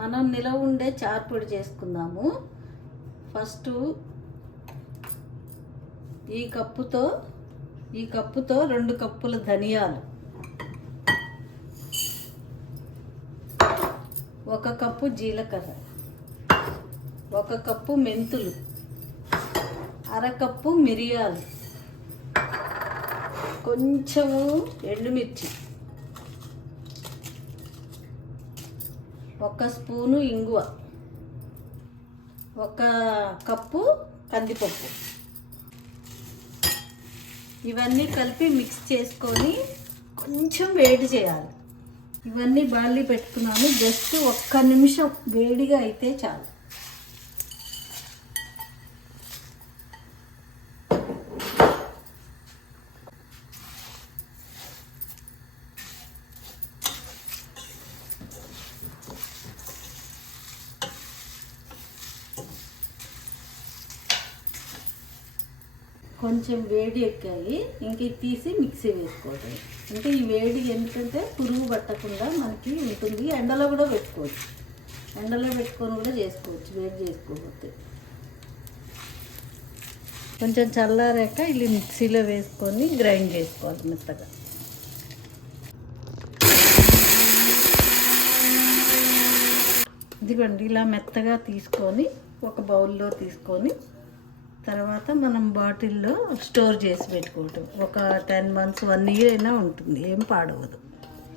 మనం నిలవ ఉండే చారుపొడి చేసుకుందాము. ఫస్ట్ ఈ కప్పుతో 2 కప్పుల ధనియాలు, 1 కప్పు జీలకర్ర, 1 కప్పు మెంతులు, 1/2 కప్పు మిరియాలు, కొంచెము ఎండుమిర్చి, 1 స్పూను ఇంగువ, 1 కప్పు కందిపప్పు. ఇవన్నీ కలిపి మిక్స్ చేసుకొని కొంచెం వేడి చేయాలి. ఇవన్నీ బాండీ పెట్టుకున్నాను. జస్ట్ 1 నిమిషం వేడిగా అయితే చాలు. కొంచెం వేడి ఎక్కాయి, ఇంక తీసి మిక్సీ వేసుకోవటం. అంటే ఈ వేడి ఎందుకంటే పురుగు పట్టకుండా మనకి ఉంటుంది. ఎండలో కూడా పెట్టుకోవచ్చు, ఎండలో పెట్టుకొని కూడా చేసుకోవచ్చు వేడి చేసుకోకపోతే. కొంచెం చల్లారాక ఇలా మిక్సీలో వేసుకొని గ్రైండ్ చేసుకోవాలి మెత్తగా. ఇదిగోండి ఇలా మెత్తగా తీసుకొని ఒక బౌల్లో తీసుకొని తర్వాత మనం బాటిల్లో స్టోర్ చేసి పెట్టుకోవటం. ఒక 10 months 1 year అయినా ఉంటుంది, ఏం పాడవదు.